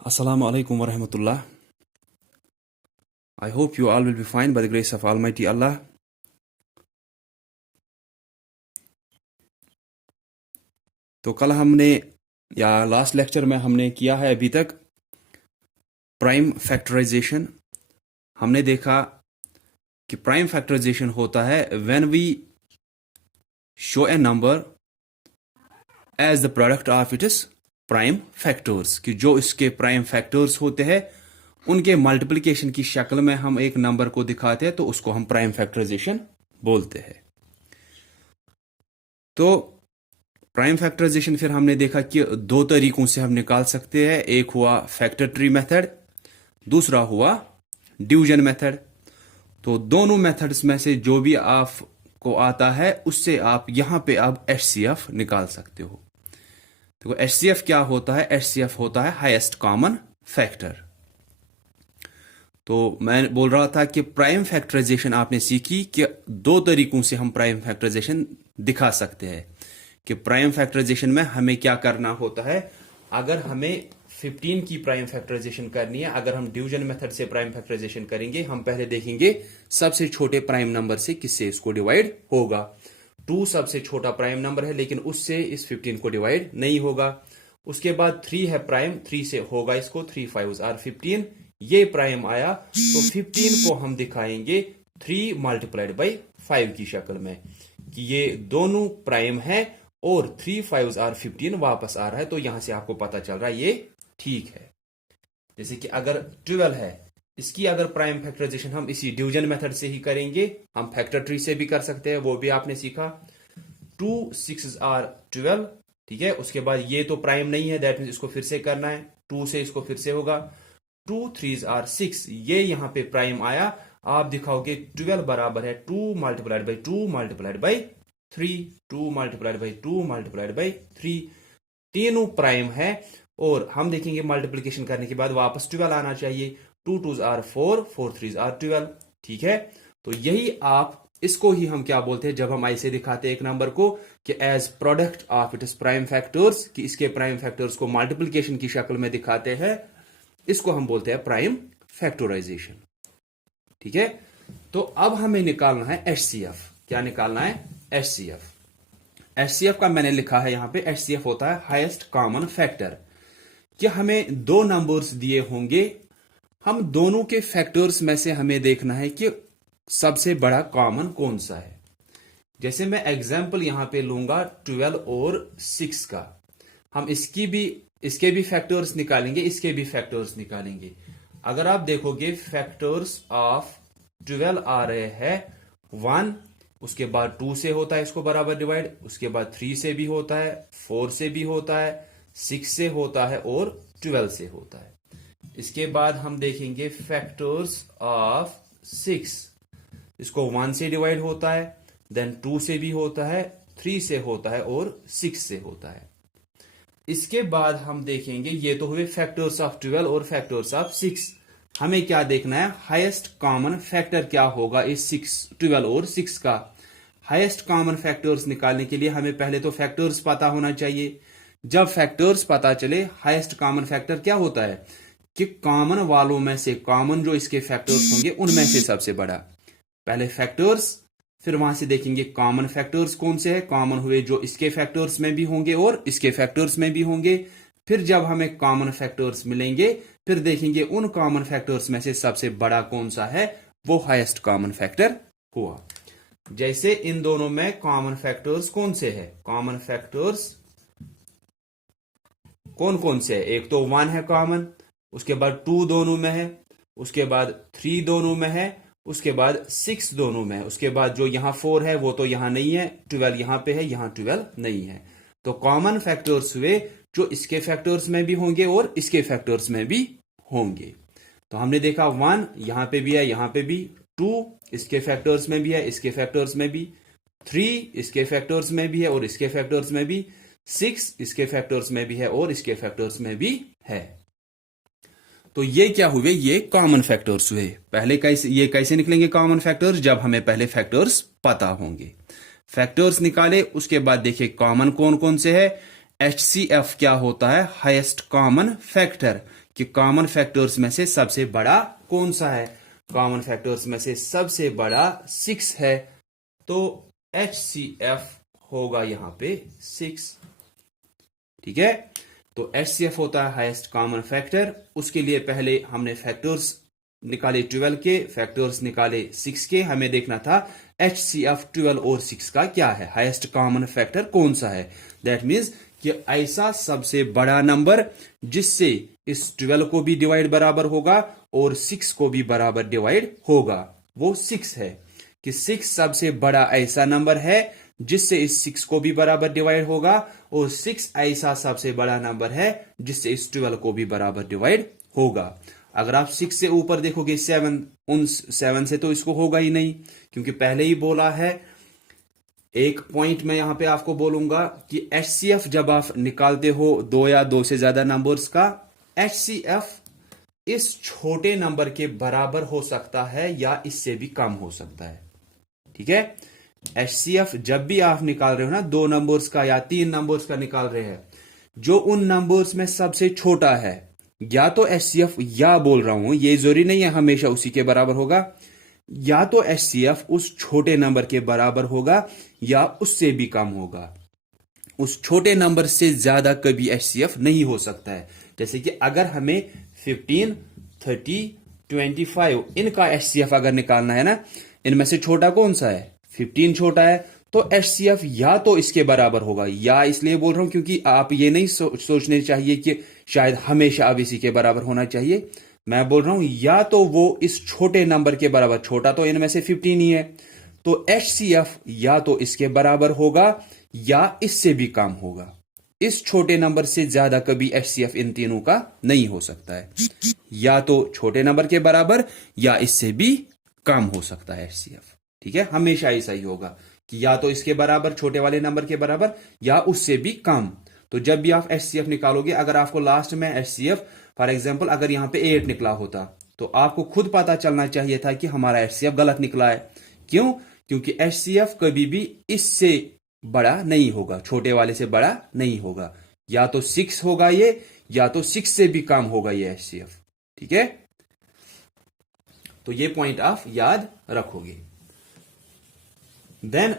Assalamu alaikum wa rahmatullah. I hope you all will be fine by the grace of Almighty Allah. तो कल हमने या last lecture में हमने किया है अभी तक प्राइम फैक्टराइजेशन। हमने देखा कि प्राइम फैक्टराइजेशन होता है when we show a number as the product of its prime factors, कि जो इसके प्राइम फैक्टर्स होते हैं उनके मल्टीप्लिकेशन की शक्ल में हम एक नंबर को दिखाते हैं, तो उसको हम प्राइम फैक्टराइजेशन बोलते हैं। तो प्राइम फैक्टराइजेशन फिर हमने देखा कि दो तरीकों से हम निकाल सकते हैं। एक हुआ फैक्टर ट्री मेथड, दूसरा हुआ डिवीजन मेथड। तो दोनों मेथड्स में से जो भी आपको आता है उससे आप यहां पे अब एचसीएफ निकाल सकते हो। तो एचसीएफ क्या होता है? एचसीएफ होता है हाईएस्ट कॉमन फैक्टर। तो मैं बोल रहा था कि प्राइम फैक्टराइजेशन आपने सीखी कि दो तरीकों से हम प्राइम फैक्टराइजेशन दिखा सकते हैं। कि प्राइम फैक्टराइजेशन में हमें क्या करना होता है, अगर हमें 15 की प्राइम फैक्टराइजेशन करनी है, अगर हम डिवीजन मेथड से प्राइम फैक्टराइजेशन करेंगे, हम पहले देखेंगे सबसे छोटे प्राइम नंबर से किससे इसको डिवाइड होगा। 2 सबसे छोटा प्राइम नंबर है, लेकिन उससे इस 15 को डिवाइड नहीं होगा। उसके बाद 3 है प्राइम, 3 से होगा इसको, 3 5 आर 15, ये प्राइम आया। तो 15 को हम दिखाएंगे 3 मल्टीप्लाइड बाई 5 की शक्ल में, कि ये दोनों प्राइम है और 3 5 आर 15 वापस आ रहा है। तो यहां से आपको पता चल रहा है ये ठीक है। जैसे कि अगर 12 है, इसकी अगर प्राइम फैक्टराइजेशन हम इसी डिवीजन मेथड से ही करेंगे, हम फैक्टर ट्री से भी कर सकते हैं, वो भी आपने सीखा। 2 6 आर 12, ठीक है। उसके बाद ये तो प्राइम नहीं है, दैट मीन इसको फिर से करना है, 2 से इसको फिर से होगा। 2 3 आर 6, ये यहां पे प्राइम आया। आप दिखाओगे 12 बराबर है 2 multiplied by 2 multiplied by 3, 2 multiplied by 2 multiplied by 3, तीनों प्राइम है। और हम देखेंगे मल्टीप्लिकेशन करने के बाद वापस 12 आना चाहिए। 2 2 आर 4, 4 3 आर 12, ठीक है। तो यही आप इसको ही हम क्या बोलते हैं, जब हम ऐसे दिखाते हैं एक नंबर को कि as product of its prime factors, कि इसके प्राइम फैक्टर्स को मल्टीप्लिकेशन की शक्ल में दिखाते हैं, इसको हम बोलते हैं प्राइम फैक्टराइजेशन, ठीक है। तो अब हमें निकालना है एचसीएफ। क्या निकालना है? एचसीएफ। एचसीएफ का मैंने लिखा है यहां पे, एचसीएफ होता है हाईएस्ट कॉमन फैक्टर। कि हमें दो नंबर्स दिए होंगे, हम दोनों के फैक्टर्स में से हमें देखना है कि सबसे बड़ा कॉमन कौन सा है। जैसे मैं एग्जांपल यहां पे लूंगा 12 और 6 का, हम इसके भी फैक्टर्स निकालेंगे, इसके भी फैक्टर्स निकालेंगे। अगर आप देखोगे फैक्टर्स ऑफ 12 आ रहे हैं 1, उसके बाद 2 से होता है इसको बराबर डिवाइड, उसके बाद 3 से भी होता है, 4 से भी होता है, 6 से होता है और 12 से होता है। इसके बाद हम देखेंगे फैक्टर्स ऑफ 6, इसको 1 से डिवाइड होता है, देन 2 से भी होता है, 3 से होता है और 6 से होता है। इसके बाद हम देखेंगे, ये तो हुए फैक्टर्स ऑफ 12 और फैक्टर्स ऑफ 6। हमें क्या देखना है? हाईएस्ट कॉमन फैक्टर क्या होगा इस 12 और 6 का। हाईएस्ट कॉमन फैक्टर्स निकालने के लिए हमें पहले तो फैक्टर्स पता होना चाहिए। जब फैक्टर्स पता चले, हाईएस्ट कॉमन फैक्टर क्या होता है कि कॉमन वालों में से, कॉमन जो इसके फैक्टर्स होंगे उनमें से सबसे बड़ा। पहले फैक्टर्स, फिर वहां से देखेंगे कॉमन फैक्टर्स कौन से हैं। कॉमन हुए जो इसके फैक्टर्स में भी होंगे और इसके फैक्टर्स में भी होंगे। फिर जब हमें कॉमन फैक्टर्स मिलेंगे, फिर देखेंगे उन कॉमन फैक्टर्स में से सबसे बड़ा कौन सा है, वो हाईएस्ट कॉमन फैक्टर हुआ। जैसे इन दोनों में कॉमन फैक्टर्स कौन से हैं? कॉमन फैक्टर्स कौन कौन से है? एक तो 1 है कॉमन, उसके बाद 2 दोनों में है, उसके बाद 3 दोनों में है, उसके बाद 6 दोनों में है, उसके बाद जो यहां 4 है वो तो यहां नहीं है, 12 यहां पे है, यहां 12 नहीं है। तो कॉमन फैक्टर्स हुए जो इसके फैक्टर्स में भी होंगे और इसके फैक्टर्स में भी होंगे। तो हमने देखा 1 यहां पे भी है, यहां पे भी, 2 इसके फैक्टर्स में भी है, इसके फैक्टर्स में भी, 3 इसके फैक्टर्स में भी है और इसके फैक्टर्स में भी, 6 इसके फैक्टर्स में भी है और इसके फैक्टर्स में भी है। तो ये क्या हुए? ये कॉमन फैक्टर्स हुए। पहले कैसे निकलेंगे कॉमन फैक्टर्स? जब हमें पहले फैक्टर्स पता होंगे। फैक्टर्स निकाले, उसके बाद देखिए कॉमन कौन कौन से है। एचसीएफ क्या होता है? हाईएस्ट कॉमन फैक्टर, कि कॉमन फैक्टर्स में से सबसे बड़ा कौन सा है। कॉमन फैक्टर्स में से सबसे बड़ा 6 है, तो HCF होगा यहां पे 6। ठीक है, तो HCF होता है हाईएस्ट कॉमन फैक्टर। उसके लिए पहले हमने फैक्टर्स निकाले 12 के, फैक्टर्स निकाले 6 के। हमें देखना था HCF 12 और 6 का क्या है, हाईएस्ट कॉमन फैक्टर कौन सा है। दैट मीन्स कि ऐसा सबसे बड़ा नंबर जिससे इस 12 को भी डिवाइड बराबर होगा और 6 को भी बराबर डिवाइड होगा, वो 6 है। कि 6 सबसे बड़ा ऐसा नंबर है जिससे इस 6 को भी बराबर डिवाइड होगा, और 6 ऐसा सबसे बड़ा नंबर है जिससे इस 12 को भी बराबर डिवाइड होगा। अगर आप 6 से ऊपर देखोगे 7, उन 7 से तो इसको होगा ही नहीं, क्योंकि पहले ही बोला है। एक पॉइंट मैं यहां पे आपको बोलूंगा कि HCF जब आप निकालते हो 2 या 2 से ज्यादा नंबर्स का, HCF इस छोटे नंबर के बराबर हो सकता है या इससे भी कम हो सकता है। ठीक है, HCF जब भी आप निकाल रहे हो ना, 2 नंबर्स का या 3 नंबर्स का निकाल रहे हैं, जो उन नंबर्स में सबसे छोटा है, या तो HCF, या बोल रहा हूं ये जरूरी नहीं है हमेशा उसी के बराबर होगा, या तो HCF उस छोटे नंबर के बराबर होगा या उससे भी कम होगा। उस छोटे नंबर से ज्यादा कभी HCF नहीं हो सकता है। जैसे कि अगर हमें 15, 30, 25 इनका HCF अगर निकालना है ना, इनमें से छोटा कौन सा है, 15 छोटा है, तो HCF या तो इसके बराबर होगा, या इसलिए बोल रहा हूं क्योंकि आप ये नहीं सोचने चाहिए कि शायद हमेशा अब इसी के बराबर होना चाहिए। मैं बोल रहा हूं या तो वो इस छोटे नंबर के बराबर, छोटा तो इनमें से 15 ही है, तो HCF या तो इसके बराबर होगा या इससे भी कम होगा। इस छोटे नंबर से ज्यादा कभी HCF इन तीनों का नहीं हो सकता है। या तो छोटे नंबर के बराबर या इससे भी कम हो सकता है HCF। ठीक है, हमेशा ऐसा ही होगा कि या तो इसके बराबर, छोटे वाले नंबर के बराबर, या उससे भी कम। तो जब भी आप HCF निकालोगे, अगर आपको लास्ट में HCF फॉर एग्जाम्पल अगर यहां पे 8 निकला होता, तो आपको खुद पता चलना चाहिए था कि हमारा HCF गलत निकला है। क्यों? क्योंकि HCF कभी भी इससे बड़ा नहीं होगा, छोटे वाले से बड़ा नहीं होगा। या तो 6 होगा ये, या तो 6 से भी कम होगा ये HCF। ठीक है, तो ये पॉइंट आप याद रखोगे। देन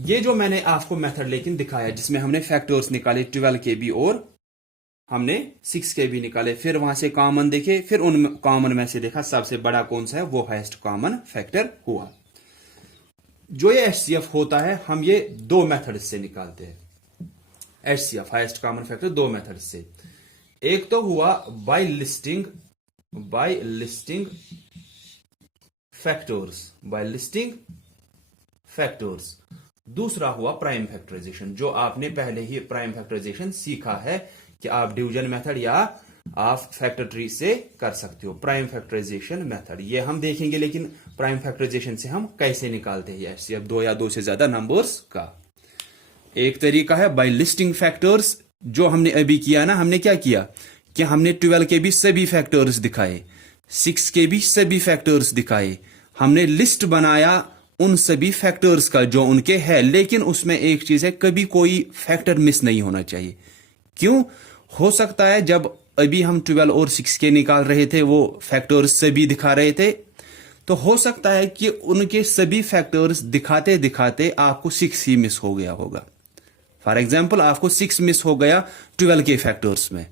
ये जो मैंने आपको मेथड लेकिन दिखाया, जिसमें हमने फैक्टर्स निकाले 12 के भी और हमने 6 के भी निकाले, फिर वहां से कॉमन देखे, फिर उन कॉमन में से देखा सबसे बड़ा कौन सा है, वो हाईएस्ट कॉमन फैक्टर हुआ। जो ये HCF होता है, हम ये 2 मेथड से निकालते हैं। HCF highest common factor 2 method से। एक तो हुआ by listing factors, by listing factors. दूसरा हुआ प्राइम फैक्टराइजेशन, जो आपने पहले ही प्राइम फैक्टराइजेशन सीखा है कि आप डिवीजन मेथड या आप फैक्टर ट्री से कर सकते हो। प्राइम फैक्टराइजेशन मेथड ये हम देखेंगे, लेकिन प्राइम फैक्टराइजेशन से हम कैसे निकालते हैं HCF 2 या 2 से ज्यादा नंबर्स का। एक तरीका है बाय लिस्टिंग फैक्टर्स, जो हमने अभी किया ना। हमने क्या किया कि हमने 12 के भी सभी फैक्टर्स दिखाए, 6 के भी सभी फैक्टर्स दिखाए, हमने लिस्ट बनाया उन सभी फैक्टर्स का जो उनके है, लेकिन उसमें एक चीज है, कभी कोई फैक्टर मिस नहीं होना चाहिए। क्यों? हो सकता है जब अभी हम 12 और 6 के निकाल रहे थे, वो फैक्टर्स सभी दिखा रहे थे, तो हो सकता है कि उनके सभी फैक्टर्स दिखाते दिखाते आपको 6 ही मिस हो गया होगा। फॉर एग्जाम्पल आपको 6 मिस हो गया 12 के फैक्टर्स में,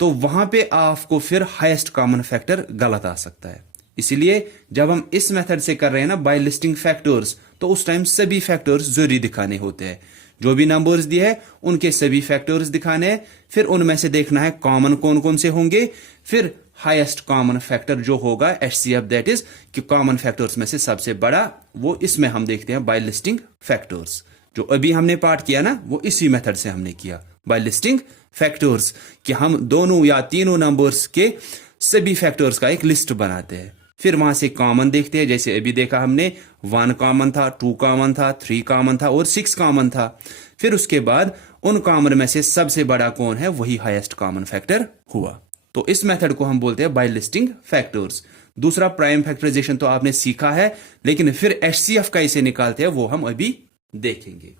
तो वहां पे आपको फिर हाईएस्ट कॉमन फैक्टर गलत आ सकता है। इसीलिए जब हम इस मेथड से कर रहे हैं ना बाय लिस्टिंग फैक्टर्स, तो उस टाइम सभी फैक्टर्स जरूरी दिखाने होते हैं। जो भी नंबर्स दिए हैं उनके सभी फैक्टर्स दिखाने हैं, फिर उनमें से देखना है कॉमन कौन कौन से होंगे, फिर हाईएस्ट कॉमन फैक्टर जो होगा HCF, दैट इज कि कॉमन फैक्टर्स में से सबसे बड़ा, वो इसमें हम देखते हैं बाय लिस्टिंग फैक्टर्स। जो अभी हमने पार्ट किया ना, वो इसी मेथड से हमने किया, बाय लिस्टिंग फैक्टर्स, कि हम दोनों या तीनों नंबर्स के सभी फैक्टर्स का एक लिस्ट बनाते हैं, फिर वहां से कॉमन देखते हैं। जैसे अभी देखा हमने 1 कॉमन था, 2 कॉमन था, 3 कॉमन था और 6 कॉमन था। फिर उसके बाद उन कॉमन में से सबसे बड़ा कौन है, वही हाईएस्ट कॉमन फैक्टर हुआ। तो इस मेथड को हम बोलते हैं बाय लिस्टिंग फैक्टर्स। दूसरा प्राइम फैक्टराइजेशन तो आपने सीखा है, लेकिन फिर HCF कैसे निकालते हैं वो हम अभी देखेंगे।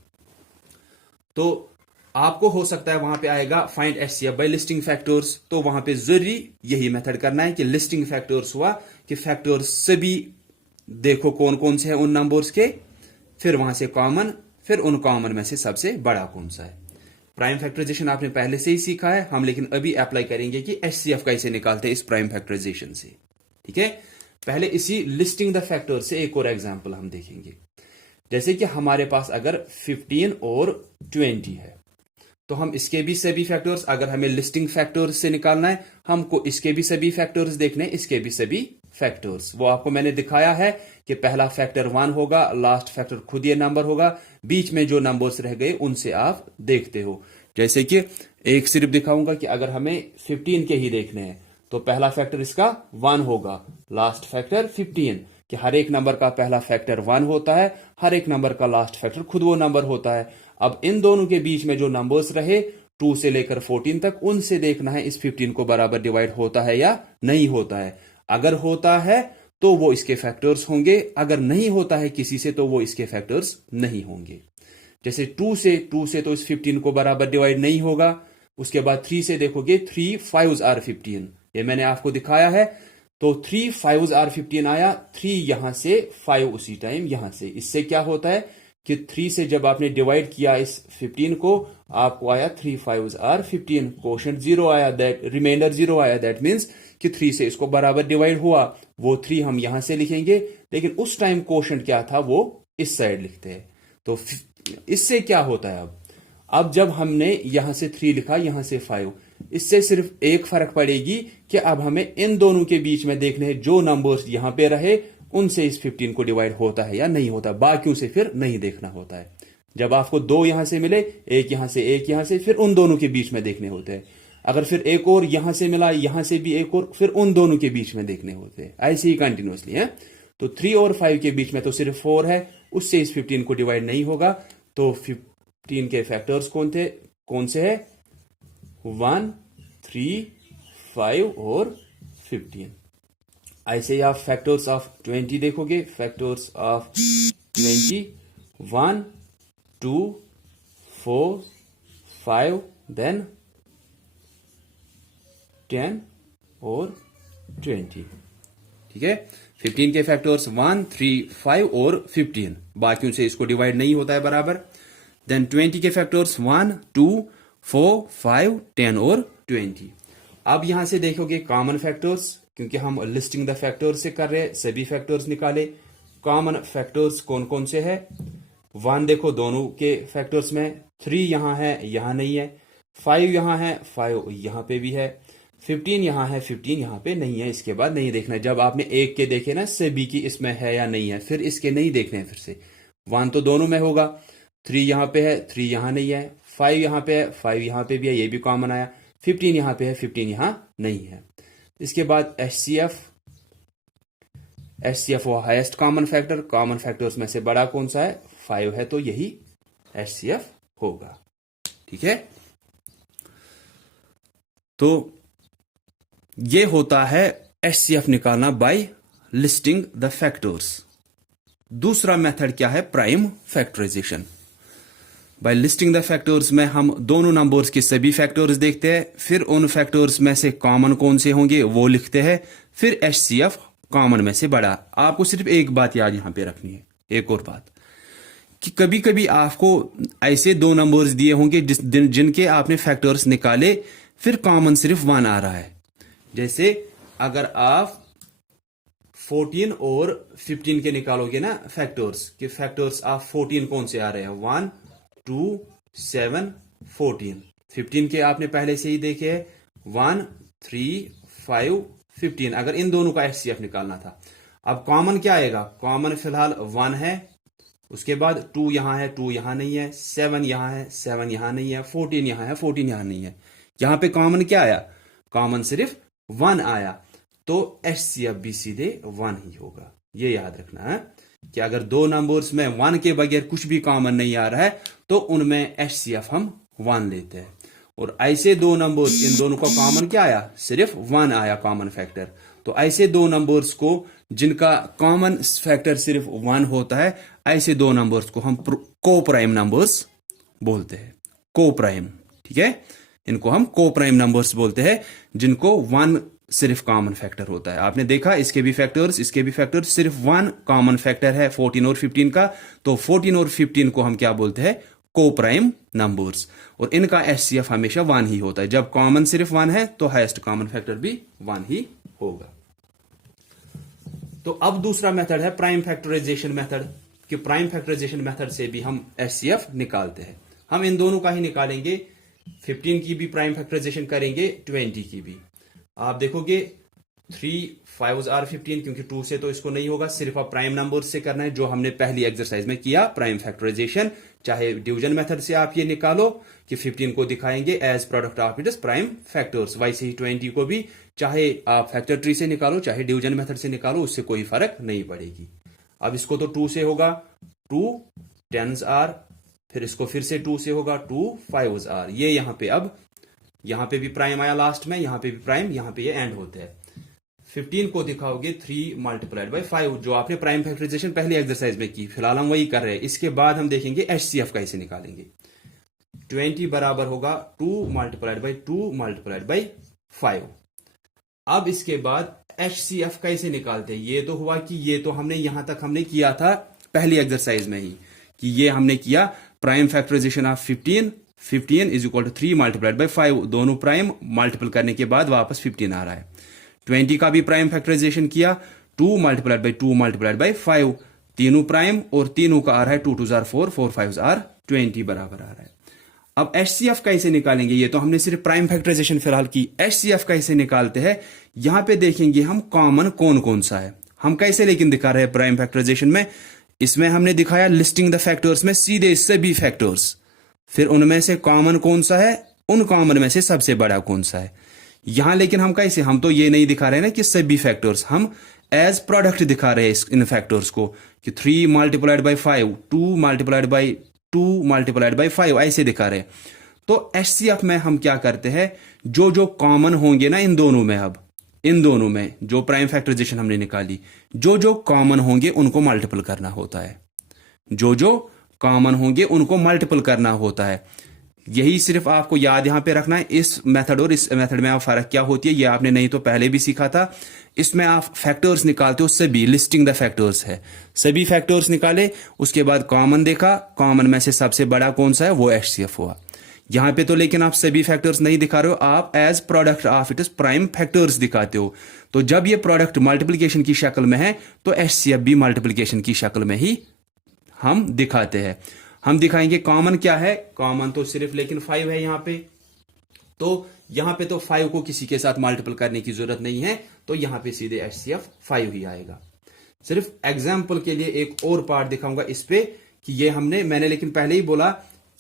तो आपको हो सकता है वहां पे आएगा find HCF by listing factors, तो वहां पे जरूरी यही मेथड करना है कि लिस्टिंग फैक्टर्स हुआ कि फैक्टर्स सभी देखो कौन कौन से हैं उन नंबर्स के, फिर वहां से कॉमन, फिर उन कॉमन में से सबसे बड़ा कौन सा है। प्राइम फैक्टराइजेशन आपने पहले से ही सीखा है, हम लेकिन अभी अप्लाई करेंगे कि एचसीएफ कैसे निकालते हैं इस प्राइम फैक्टराइजेशन से। ठीक है, पहले इसी लिस्टिंग द फैक्टर से एक और एग्जांपल हम देखेंगे। जैसे कि हमारे पास अगर 15 और 20 है, तो हम इसके भी सभी फैक्टर्स, अगर हमें लिस्टिंग फैक्टर्स से निकालना है, हमको इसके भी सभी फैक्टर्स देखने, इसके भी सभी फैक्टर्स, वो आपको मैंने दिखाया है कि पहला फैक्टर 1 होगा, लास्ट फैक्टर खुद ये नंबर होगा, बीच में जो नंबर्स रह गए उनसे आप देखते हो। जैसे कि एक सिर्फ दिखाऊंगा कि अगर हमें 15 के ही देखने हैं तो पहला फैक्टर इसका 1 होगा, लास्ट फैक्टर 15, कि हर एक नंबर का पहला फैक्टर 1 होता है, हर एक नंबर का लास्ट फैक्टर खुद वो नंबर होता है। अब इन दोनों के बीच में जो नंबर्स रहे 2 से लेकर 14 तक, उनसे देखना है इस 15 को बराबर डिवाइड होता है या नहीं होता है। अगर होता है तो वो इसके फैक्टर्स होंगे, अगर नहीं होता है किसी से तो वो इसके फैक्टर्स नहीं होंगे। जैसे 2 से तो इस 15 को बराबर डिवाइड नहीं होगा। उसके बाद 3 से देखोगे, 3 5s आर 15, ये मैंने आपको दिखाया है। तो 3 5s आर 15 आया, 3 यहां से, 5 उसी टाइम यहां से। इससे क्या होता है कि 3 से जब आपने डिवाइड किया इस 15 को, आपको आया 3 5s आर 15, क्वोशंट 0 आया, दैट रिमाइंडर 0 आया, दैट मीन्स कि 3 से इसको बराबर डिवाइड हुआ। वो 3 हम यहां से लिखेंगे, लेकिन उस टाइम क्वोशंट क्या था वो इस साइड लिखते हैं। तो इससे क्या होता है, अब जब हमने यहां से 3 लिखा, यहां से 5, इससे सिर्फ एक फर्क पड़ेगी कि अब हमें इन दोनों के बीच में देखने हैं जो नंबर्स यहां पे रहे उनसे इस 15 को डिवाइड होता है या नहीं होता, बाकियों से फिर नहीं देखना होता है। जब आपको 2 यहां से मिले, एक यहां से एक यहां से, फिर उन दोनों के बीच में देखने होते हैं। अगर फिर एक और यहां से मिला, यहां से भी एक और, फिर उन दोनों के बीच में देखने होते हैं, ऐसे ही कंटिन्यूअसली है। तो 3 और 5 के बीच में तो सिर्फ 4 है, उससे इस 15 को डिवाइड नहीं होगा। तो 15 के फैक्टर्स कौन से है, 1 3 5 और 15। ऐसे ही आप फैक्टर्स ऑफ 20 देखोगे, फैक्टर्स ऑफ 20 1 2 4 5 देन 10 और 20। ठीक है, 15 के फैक्टर्स 1 3 5 और 15, बाकियों से इसको डिवाइड नहीं होता है बराबर। देन 20 के फैक्टर्स 1 2 4 5 10 और 20। अब यहां से देखोगे कॉमन फैक्टर्स, क्योंकि हम लिस्टिंग द फैक्टर्स से कर रहे हैं, सभी फैक्टर्स निकाले। कॉमन फैक्टर्स कौन कौन से है, 1 देखो दोनों के फैक्टर्स में, 3 यहां है, यहां नहीं है, 5 यहां है, 5 यहां पे भी है, 15 यहां है, 15 यहां पे नहीं है। इसके बाद नहीं देखना, जब आपने एक के देखे ना सभी की इसमें है या नहीं है, फिर इसके नहीं देखने हैं। फिर से 1 तो दोनों में होगा, 3 यहां पे है, 3 यहां नहीं है, 5 यहां पे है, 5 यहां पे भी है, ये भी कॉमन आया, 15 यहां पे है, 15 यहां नहीं है। इसके बाद एचसीएफ वो highest common factor, common factors में से बड़ा कौन सा है, 5 है, तो यही एचसीएफ होगा। ठीक है, तो ये होता है एचसीएफ निकालना बाय लिस्टिंग द फैक्टर्स। दूसरा मेथड क्या है, prime factorisation. By listing the factors में हम दोनों नंबर्स के सभी फैक्टर्स देखते हैं, फिर उन फैक्टर्स में से कॉमन कौन से होंगे वो लिखते हैं, फिर एचसीएफ कॉमन में से बड़ा। आपको सिर्फ एक बात याद यहां पे रखनी है, एक और बात, कि कभी कभी आपको ऐसे 2 नंबर्स दिए होंगे जिनके आपने फैक्टर्स निकाले, फिर कॉमन सिर्फ 1 आ रहा है। जैसे अगर आप 14 और 15 के निकालोगे ना फैक्टर्स, कि फैक्टर्स ऑफ 14 कौन से आ रहे हैं, 1 2 7 14। 15 के आपने पहले से ही देखे हैं, 1 3 5 15। अगर इन दोनों का एचसीएफ निकालना था, अब कॉमन क्या आएगा, कॉमन फिलहाल 1 है, उसके बाद 2 यहां है, 2 यहां नहीं है, 7 यहां है, 7 यहां नहीं है, 14 यहां है, 14 यहां नहीं है। यहां पे कॉमन क्या आया, कॉमन सिर्फ 1 आया, तो एचसीएफ भी सीधे 1 ही होगा। ये याद रखना है कि अगर 2 नंबर्स में 1 के बगैर कुछ भी कॉमन नहीं आ रहा है तो उनमें एचसीएफ हम 1 लेते हैं। और ऐसे 2 नंबर्स, इन दोनों का कॉमन क्या आया, सिर्फ 1 आया कॉमन फैक्टर। तो ऐसे 2 नंबर्स को जिनका कॉमन फैक्टर सिर्फ 1 होता है, ऐसे 2 नंबर्स को हम को प्राइम नंबर्स बोलते हैं। को प्राइम, ठीक है। इनको हम को प्राइम नंबर्स बोलते हैं, जिनको 1 सिर्फ कॉमन फैक्टर होता है। आपने देखा इसके भी फैक्टर्स, इसके भी फैक्टर्स, सिर्फ 1 कॉमन फैक्टर है 14 और 15 का, तो 14 और 15 को हम क्या बोलते हैं, को प्राइम नंबर्स। और इनका एचसीएफ हमेशा 1 ही होता है। जब कॉमन सिर्फ 1 है तो हाईएस्ट कॉमन फैक्टर भी 1 ही होगा। तो अब दूसरा मेथड है प्राइम फैक्टराइजेशन मेथड, कि प्राइम फैक्टराइजेशन मेथड से भी हम एचसीएफ निकालते हैं। हम इन दोनों का ही निकालेंगे, 15 की भी प्राइम फैक्टराइजेशन करेंगे, 20 की भी। आप देखोगे 3 5s are 15, क्योंकि 2 से तो इसको नहीं होगा, सिर्फ आप प्राइम नंबर से करना है, जो हमने पहली एक्सरसाइज में किया प्राइम फैक्टराइजेशन। चाहे डिवीजन मेथड से आप ये निकालो कि 15 को दिखाएंगे as product of its prime factors, वैसे ही 20 को भी चाहे आप फैक्टर ट्री से निकालो चाहे डिवीजन मेथड से निकालो, उससे कोई फर्क नहीं पड़ेगी। अब इसको तो 2 से होगा, 2 10s are, फिर इसको फिर से 2 से होगा, 2 5s are। ये यहां पे भी प्राइम आया लास्ट में, यहां पे भी प्राइम, यहां पे ये एंड होते हैं। 15 को दिखाओगे 3 मल्टीप्लाइड बाई 5, जो आपने प्राइम फैक्टराइजेशन पहली एक्सरसाइज में की, फिलहाल हम वही कर रहे हैं। इसके बाद हम देखेंगे एचसीएफ कैसे निकालेंगे। 20 बराबर होगा 2 मल्टीप्लाइड बाई 2 मल्टीप्लाइड बाई 5। अब इसके बाद एचसीएफ कैसे निकालते हैं। ये तो हुआ कि ये तो हमने यहां तक हमने किया था पहली एक्सरसाइज में ही, कि ये हमने किया prime factorisation of 15 is equal to 3 multiplied by 5, दोनों प्राइम मल्टीपल करने के बाद वापस 15 आ रहा है। 20 का भी प्राइम फैक्टराइजेशन किया, 2 मल्टीप्लाइड बाई 2 मल्टीप्लाइड बाई 5, तीनों प्राइम और तीनों का आ रहा है 2 2s are 4, 4 5s are 20 बराबर आ रहा है। अब एचसीएफ कैसे निकालेंगे, ये तो हमने सिर्फ प्राइम फैक्टराइजेशन फिलहाल की। एचसीएफ कैसे निकालते हैं, यहां पे देखेंगे हम कॉमन कौन कौन सा है। हम कैसे लेकिन दिखा रहे हैं प्राइम फैक्टराइजेशन में, इसमें हमने दिखाया लिस्टिंग द फैक्टर्स में सीधे सभी फैक्टर्स, फिर उनमें से कॉमन कौन सा है, उन कॉमन में से सबसे बड़ा कौन सा है। यहां लेकिन हम कैसे, हम तो ये नहीं दिखा रहे ना कि सभी फैक्टर्स, हम एज प्रोडक्ट दिखा रहे हैं इन फैक्टर्स को, कि 3 multiplied by 5, 2 multiplied by 2 multiplied by 5, ऐसे दिखा रहे हैं। तो एचसीएफ में हम क्या करते हैं, जो जो कॉमन होंगे ना इन दोनों में, अब इन दोनों में जो प्राइम फैक्टराइजेशन हमने निकाली, जो जो कॉमन होंगे उनको मल्टीपल करना होता है, जो जो कॉमन होंगे उनको मल्टीपल करना होता है। यही सिर्फ आपको याद यहां पे रखना है। इस मेथड और इस मेथड में आप फर्क क्या होती है, ये आपने नहीं तो पहले भी सीखा था। इसमें आप फैक्टर्स निकालते हो, सभी लिस्टिंग द फैक्टर्स है, सभी फैक्टर्स निकाले, उसके बाद कॉमन देखा, कॉमन में से सबसे बड़ा कौन सा है, वो एचसीएफ हुआ। यहां पे तो लेकिन आप सभी फैक्टर्स नहीं दिखा रहे हो, आप as product of it prime factors दिखाते हो। तो जब ये प्रोडक्ट मल्टीप्लिकेशन की शक्ल में है तो एचसीएफ भी मल्टीप्लिकेशन की शक्ल में ही हम दिखाते हैं। हम दिखाएंगे कॉमन क्या है, कॉमन तो सिर्फ लेकिन 5 है यहां पे, तो यहां पे तो 5 को किसी के साथ मल्टीपल करने की जरूरत नहीं है, तो यहां पे सीधे एचसीएफ 5 ही आएगा। सिर्फ एग्जाम्पल के लिए एक और पार्ट दिखाऊंगा इस पे, कि ये मैंने लेकिन पहले ही बोला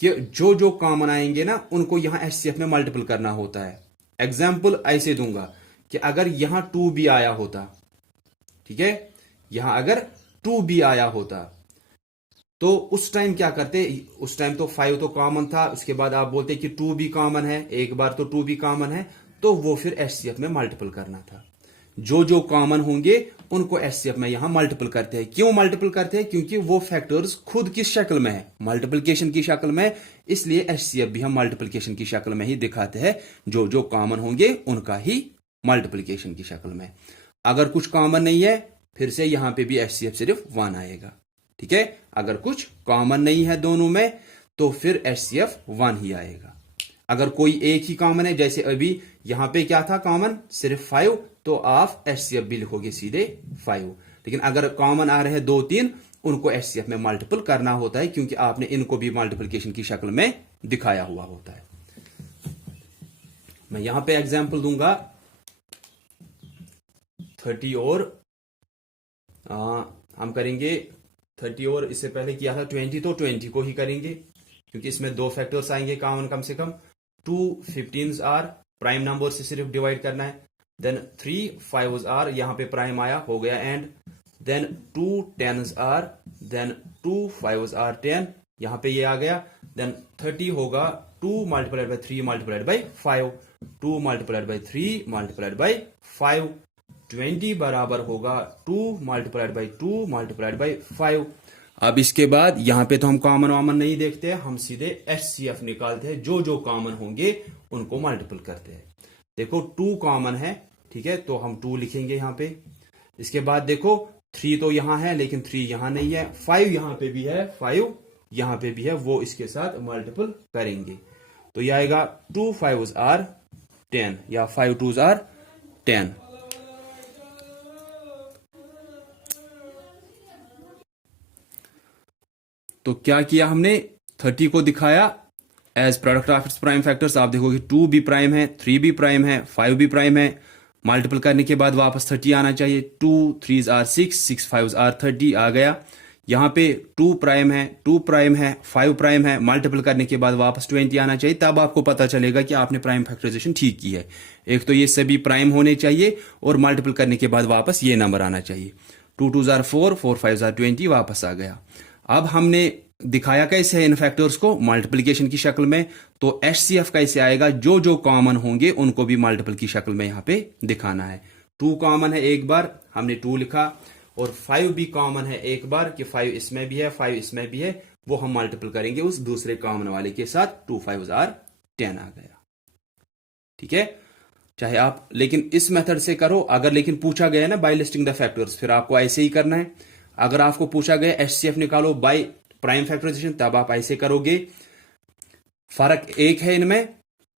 कि जो जो कॉमन आएंगे ना उनको यहां एचसीएफ में मल्टीपल करना होता है। एग्जाम्पल ऐसे दूंगा कि अगर यहां 2 भी आया होता, ठीक है, यहां अगर 2 भी आया होता तो उस टाइम क्या करते, उस टाइम तो 5 तो कॉमन था, उसके बाद आप बोलते कि 2 भी कॉमन है, एक बार तो 2 भी कॉमन है, तो वो फिर एचसीएफ में मल्टीपल करना था। जो जो कॉमन होंगे उनको एचसीएफ में यहां मल्टीपल करते हैं। क्यों मल्टीपल करते हैं, क्योंकि वो फैक्टर्स खुद किस शक्ल में है, मल्टीप्लिकेशन की शक्ल में, इसलिए एचसीएफ भी हम मल्टीप्लिकेशन की शक्ल में ही दिखाते हैं। जो जो कॉमन होंगे उनका ही मल्टीप्लिकेशन की शक्ल में। अगर कुछ कॉमन नहीं है फिर से यहां पे भी एचसीएफ सिर्फ 1 आएगा, ठीक है। अगर कुछ कॉमन नहीं है दोनों में तो फिर एचसीएफ 1 ही आएगा। अगर कोई एक ही कॉमन है, जैसे अभी यहां पे क्या था कॉमन, सिर्फ 5, तो आप एचसीएफ भी लिखोगे सीधे 5। लेकिन अगर कॉमन आ रहे हैं 2 3, उनको एचसीएफ में मल्टीपल करना होता है, क्योंकि आपने इनको भी मल्टीप्लिकेशन की शक्ल में दिखाया हुआ होता है। मैं यहां पे एग्जांपल दूंगा 30 और हम करेंगे 30 और इससे पहले किया था 20, तो 20 को ही करेंगे, क्योंकि इसमें 2 फैक्टर्स आएंगे कॉमन कम से कम। 2 15s are, प्राइम नंबर से सिर्फ डिवाइड करना है। देन 3 5s are, यहां पे प्राइम आया, हो गया and. Then 2 10s are, then 2 5s are 10, यहां पे ये आ गया। देन 30 होगा 2 multiplied by 3 multiplied by 5, 2 multiplied by 3 multiplied by 5। 20 बराबर होगा 2 मल्टीप्लाइड बाई 2 मल्टीप्लाइड बाई 5। अब इसके बाद यहां पे तो हम कॉमन वामन नहीं देखते हैं, हम सीधे HCF निकालते हैं, जो जो कॉमन होंगे उनको मल्टीपल करते हैं। देखो 2 कॉमन है, ठीक है, तो हम 2 लिखेंगे यहां पे। इसके बाद देखो 3 तो यहां है लेकिन 3 यहां नहीं है, 5 यहां पे भी है, 5 यहां पे भी है, वो इसके साथ मल्टीपल करेंगे। तो यह आएगा 2 5s आर 10 या 5 2s आर 10। तो क्या किया हमने, 30 को दिखाया as product of its prime factors. आप देखोगे 2 भी प्राइम है, 3 भी प्राइम है, 5 भी प्राइम है। मल्टीपल करने के बाद वापस 30 आना चाहिए। 2 3s आर 6, 6 5s आर 30 आ गया। यहां पे 2 प्राइम है, 2 प्राइम है, 5 प्राइम है। मल्टीपल करने के बाद वापस 20 आना चाहिए, तब आपको पता चलेगा कि आपने प्राइम फैक्टराइजेशन ठीक की है। एक तो ये सभी प्राइम होने चाहिए और मल्टीपल करने के बाद वापस ये नंबर आना चाहिए। 2 2s आर 4, 4 5s आर 20 वापस आ गया। अब हमने दिखाया कैसे है इन फैक्टर्स को, मल्टीप्लिकेशन की शक्ल में। तो HCF कैसे आएगा, जो जो कॉमन होंगे उनको भी मल्टीपल की शक्ल में यहां पे दिखाना है। 2 कॉमन है एक बार, हमने 2 लिखा, और 5 भी कॉमन है एक बार कि 5 इसमें भी है, 5 इसमें भी है, वो हम मल्टीपल करेंगे उस दूसरे कॉमन वाले के साथ। 2 5s आर 10 आ गया, ठीक है। चाहे आप लेकिन इस मेथड से करो, अगर लेकिन पूछा गया ना बाय लिस्टिंग द फैक्टर्स, फिर आपको ऐसे ही करना है। अगर आपको पूछा गया HCF निकालो बाय प्राइम फैक्टराइजेशन, तब आप ऐसे करोगे। फर्क एक है इनमें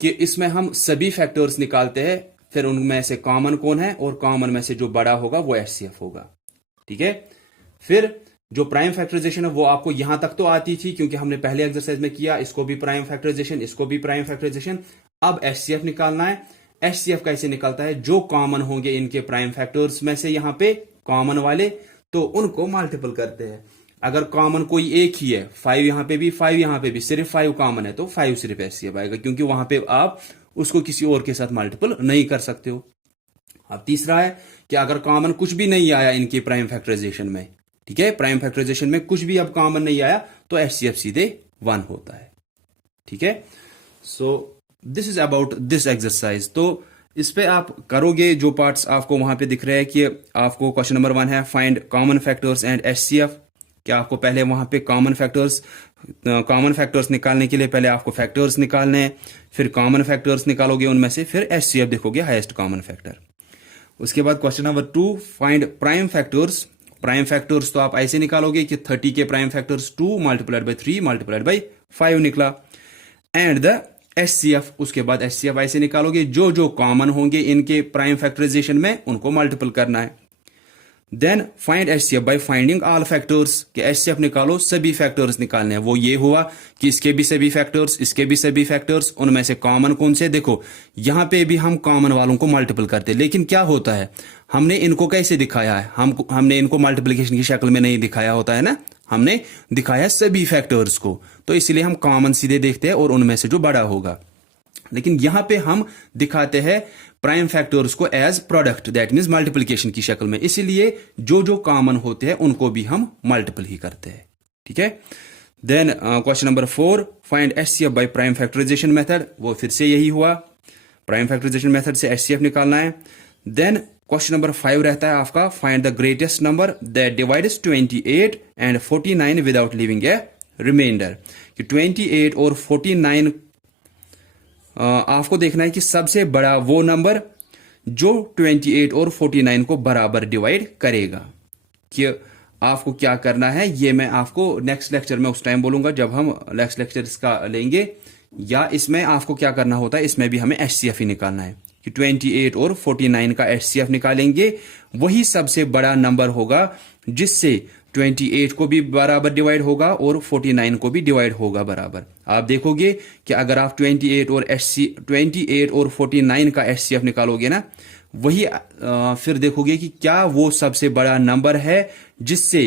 कि इसमें हम सभी फैक्टर्स निकालते हैं, फिर उनमें से कॉमन कौन है, और कॉमन में से जो बड़ा होगा वो HCF होगा, ठीक है। फिर जो प्राइम फैक्टराइजेशन है वो आपको यहां तक तो आती थी क्योंकि हमने पहले एक्सरसाइज में किया, इसको भी प्राइम फैक्टराइजेशन, इसको भी प्राइम फैक्टराइजेशन। अब HCF निकालना है। HCF कैसे निकलता है, जो कॉमन होंगे इनके प्राइम फैक्टर्स में से यहां पे कॉमन वाले, तो उनको मल्टीपल करते हैं। अगर कॉमन कोई एक ही है, 5 यहां पे भी, 5 यहां पे भी, सिर्फ 5 कॉमन है, तो 5 सिर्फ HCF आएगा, क्योंकि वहां पे आप उसको किसी और के साथ मल्टीपल नहीं कर सकते हो। अब तीसरा है कि अगर कॉमन कुछ भी नहीं आया इनके प्राइम फैक्टराइजेशन में, ठीक है, प्राइम फैक्टराइजेशन में कुछ भी अब कॉमन नहीं आया, तो HCF सीधे 1 होता है, ठीक है। So this is about this exercise. तो इस पे आप करोगे, जो पार्ट्स आपको वहां पे दिख रहे हैं कि आपको क्वेश्चन नंबर 1 है find common factors and HCF। क्या आपको पहले वहां पे कॉमन फैक्टर्स निकालने के लिए पहले आपको फैक्टर्स निकालने हैं, फिर कॉमन फैक्टर्स निकालोगे उनमें से, फिर HCF देखोगे हाईएस्ट कॉमन फैक्टर। उसके बाद question number 2 find prime factors. Prime factors तो आप ऐसे निकालोगे कि 30 के prime factors 2 multiplied by 3 multiplied by 5 निकला, एंड द HCF। उसके बाद HCF ऐसे निकालोगे, जो जो कॉमन होंगे इनके प्राइम फैक्टराइजेशन में उनको मल्टीपल करना है। Then find HCF by finding all factors, कि HCF निकालो, सभी फैक्टर्स निकालने हैं। वो ये हुआ कि इसके भी सभी फैक्टर्स, इसके भी सभी फैक्टर्स, उनमें से कॉमन कौन से। देखो यहां पे भी हम कॉमन वालों को मल्टीपल करते हैं, लेकिन क्या होता है, हमने इनको कैसे दिखाया है, हमने इनको मल्टीप्लिकेशन की शक्ल में नहीं दिखाया होता है ना, हमने दिखाया सभी फैक्टर्स को, तो इसलिए हम कॉमन सीधे देखते हैं और उनमें से जो बड़ा होगा। लेकिन यहां पे हम दिखाते हैं प्राइम फैक्टर्स को as product, that means multiplication की शक्ल में, इसीलिए जो जो कॉमन होते हैं उनको भी हम मल्टीपल ही करते हैं, ठीक है। Then question number 4 find HCF by prime factorisation method. वो फिर से यही हुआ, प्राइम फैक्टराइजेशन मेथड से HCF निकालना है। देन क्वेश्चन नंबर 5 रहता है आपका find the greatest number that divides 28 and 49 without leaving a remainder. कि 28 और 49 आपको देखना है कि सबसे बड़ा वो नंबर जो 28 और 49 को बराबर डिवाइड करेगा। कि आपको क्या करना है, ये मैं आपको नेक्स्ट लेक्चर में उस टाइम बोलूंगा जब हम नेक्स्ट लेक्चर इसका लेंगे, या इसमें आपको क्या करना होता है, इसमें भी हमें HCF ही निकालना है। कि 28 और 49 का HCF निकालेंगे, वही सबसे बड़ा नंबर होगा जिससे 28 को भी बराबर डिवाइड होगा और 49 को भी डिवाइड होगा बराबर। आप देखोगे कि अगर आप 28 और 49 का HCF निकालोगे ना, वही फिर देखोगे कि क्या वो सबसे बड़ा नंबर है जिससे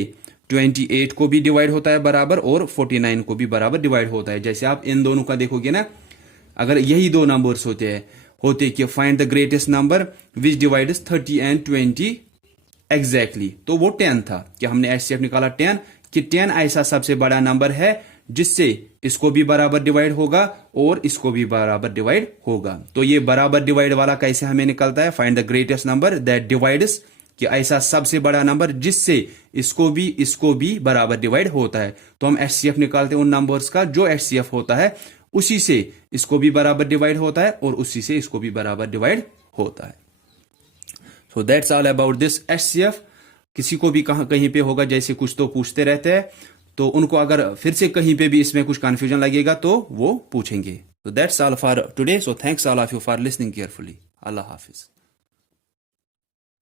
28 को भी डिवाइड होता है बराबर और 49 को भी बराबर डिवाइड होता है। जैसे आप इन दोनों का देखोगे ना, अगर यही दो नंबर्स होते कि find the greatest number which divides 30 and 20 exactly, तो वो 10 था कि हमने HCF निकाला 10, कि 10 ऐसा सबसे बड़ा नंबर है जिससे इसको भी बराबर डिवाइड होगा और इसको भी बराबर डिवाइड होगा। तो ये बराबर डिवाइड वाला कैसे हमें निकलता है, find the greatest number that divides कि ऐसा सबसे बड़ा नंबर जिससे इसको भी बराबर डिवाइड होता है, तो हम HCF निकालते हैं उन नंबर्स का जो HCF होता है उसी से इसको भी बराबर डिवाइड होता है और उसी से इसको भी बराबर डिवाइड होता है। So that's all about this HCF। किसी को भी कहीं पे होगा, जैसे कुछ तो पूछते रहते हैं, तो उनको अगर फिर से कहीं पे भी इसमें कुछ कंफ्यूजन लगेगा तो वो पूछेंगे। So that's all for today. So thanks all of you for listening carefully. Allah Hafiz.